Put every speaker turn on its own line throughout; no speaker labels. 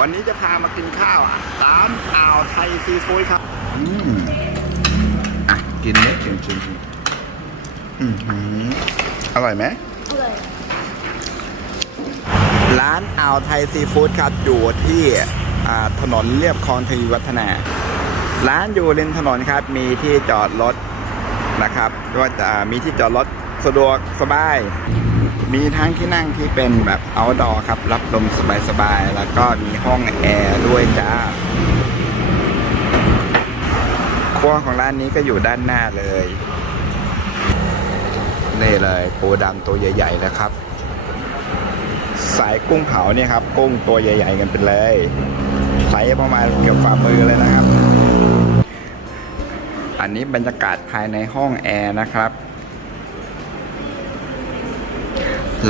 วันนี้จะพามากินข้าวอะร้านอ่าวไทยซีฟู้ดครับ อืมอะ กินเนี้ยกินชิมชิมอืมหืออร่อยไหม
เลย
ร้านอ่าวไทยซีฟู้ดครับ อยู่ที่อ่าถนนเรียบคลองทวีวัฒนา ร้านอยู่ริมถนนครับ มีที่จอดรถนะครับ ก็จะมีที่จอดรถสะดวกสบาย มีทั้งที่นั่งที่เป็นแบบ outdoor ครับ รับลมสบายๆ แล้วก็มีห้องแอร์ด้วยจ้าครัวของร้านนี้ก็อยู่ด้านหน้าเลย นี่เลยปูดำตัวใหญ่ๆนะครับ สายกุ้งเผาเนี่ยครับ กุ้งตัวใหญ่ ๆ กันไปเลยไซส์ประมาณเกือบฝ่ามือเลยนะครับ อันนี้บรรยากาศภายในห้องแอร์นะครับ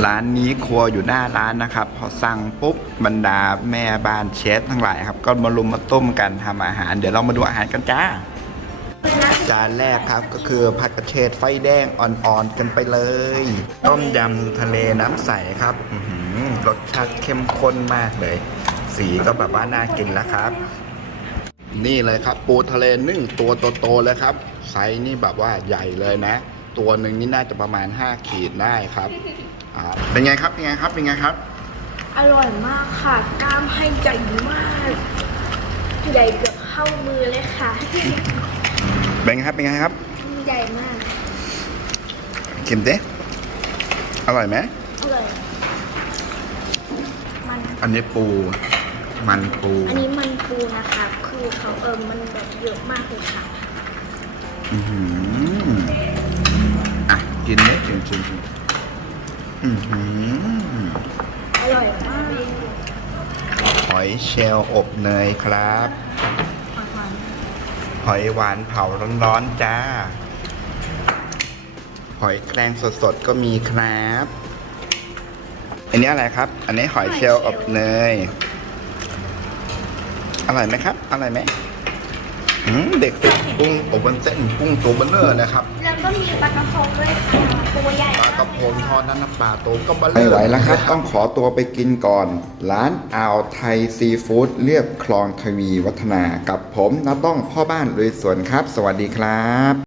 ร้านนี้ครัวอยู่หน้าร้านนะครับ พอสั่งปุ๊บบรรดาแม่บ้านเชฟทั้งหลายครับ ก็มารุมมาต้มกันทำอาหาร เดี๋ยวเรามาดูอาหารกันจ้า จานแรกครับก็คือผัดกระเฉดไฟแดงอ่อนๆกันไปเลย ต้มยำทะเลน้ำใสครับอืรสชาติเข้มข้นมากเลย สีก็แบบว่าน่ากินแล้วครับ นี่เลยครับ ปูทะเลนึ่งตัวโตๆเลยครับไซส์นี่แบบว่าใหญ่เลยนะ ตัวหนึ่งนี่น่าจะประมาณ 5 ขีดได้ครับอ่าเป็นไงครับเป็นไงครับเป็นไงครับ
อร่อยมากค่ะ กล้ามให้ใหญ่มากใหญ่เกือบเข้ามือเลยค่ะ
เป็นไงครับเป็นไงครับ
ใหญ่มาก
ชิมดิอร่อยไหม
อร่อยมัน
อันนี้ปู มันปู
อันนี้มันปูนะคะ คือเขาเอิมมันแบบเยอะมากเลยค่ะ
อือหืออะ กินเนี้ยกิน ชิมชิมอือหือ
อร่อยมาก
หอยเชลล์อบเนยครับ หอยหวานเผาร้อนๆจ้า หอยแครงสดๆก็มีครับ อันนี้อะไรครับ อันนี้หอยเชลล์อบเนย อร่อยไหมครับ อร่อยไหม อืมเด็กติดกุ้งอบบนเส้นกุ้งตัวเบลเลอร์นะครับ
แล้วก็มีปลากระพงด้วยค่ะตัวใหญ่
ปลากระพงทอดน้ำปลาโตก็บะไม่ไหวแล้วครับ ต้องขอตัวไปกินก่อน ร้านอ่าวไทยซีฟู้ดเรียบคลองทวีวัฒนากับผมนาต้องพ่อบ้านลุยสวนครับ สวัสดีครับ